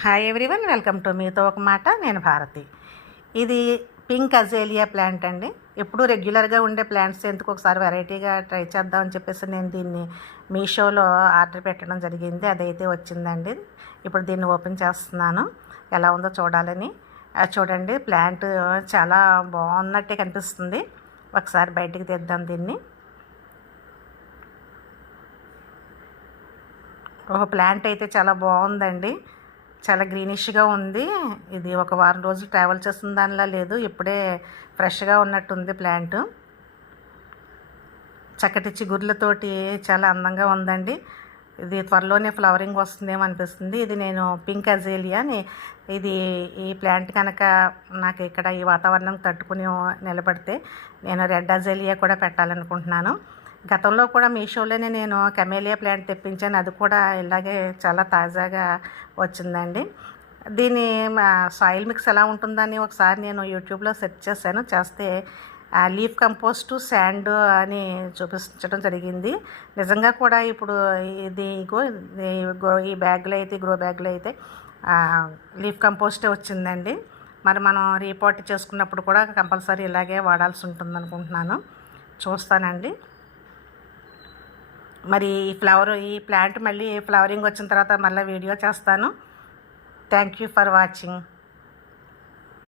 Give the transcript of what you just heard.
Hi everyone, welcome to మీతో ఒక మాట. నేను భారతి. ఇది పింక్ అజేలియా ప్లాంట్ అండి. ఎప్పుడూ రెగ్యులర్గా ఉండే ప్లాంట్స్ ఎందుకు ఒకసారి వెరైటీగా ట్రై చేద్దామని చెప్పేసి నేను దీన్ని మీషోలో ఆర్డర్ పెట్టడం జరిగింది. అదైతే వచ్చిందండి. ఇప్పుడు దీన్ని ఓపెన్ చేస్తున్నాను, ఎలా ఉందో చూడాలని. చూడండి, ప్లాంట్ చాలా బాగున్నట్టే కనిపిస్తుంది. ఒకసారి బయటికి తెద్దాం దీన్ని. ప్లాంట్ అయితే చాలా బాగుందండి, చాలా గ్రీనిష్గా ఉంది. ఇది ఒక వారం రోజులు ట్రావెల్ చేసిన దానిలా లేదు, ఇప్పుడే ఫ్రెష్గా ఉన్నట్టుంది ప్లాంట్. చక్కటి చిగుర్లతోటి చాలా అందంగా ఉందండి. ఇది త్వరలోనే ఫ్లవరింగ్ వస్తుందేమో అనిపిస్తుంది. ఇది నేను పింక్ అజేలియా ఈ ప్లాంట్ కనుక నాకు ఇక్కడ ఈ వాతావరణం తట్టుకుని నిలబడితే నేను రెడ్ అజేలియా కూడా పెట్టాలనుకుంటున్నాను. గతంలో కూడా మీషోలోనే నేను కెమేలియా ప్లాంట్ తెప్పించాను, అది కూడా ఇలాగే చాలా తాజాగా వచ్చిందండి. దీని సాయిల్ మిక్స్ ఎలా ఉంటుందని ఒకసారి నేను యూట్యూబ్లో సెర్చ్ చేస్తే లీఫ్ కంపోస్టు శాండ్ అని చూపించడం జరిగింది. నిజంగా కూడా ఇప్పుడు ఈ బ్యాగ్లో అయితే, గ్రో బ్యాగ్లో అయితే లీఫ్ కంపోస్టే వచ్చిందండి. మరి మనం రీపోర్ట్ చేసుకున్నప్పుడు కూడా కంపల్సరీ ఇలాగే వాడాల్సి ఉంటుంది అనుకుంటున్నాను. చూస్తానండి. మరి ఈ ప్లాంట్ మళ్ళీ ఫ్లవరింగ్ వచ్చిన తర్వాత మళ్ళీ వీడియో చేస్తాను. Thank you for watching.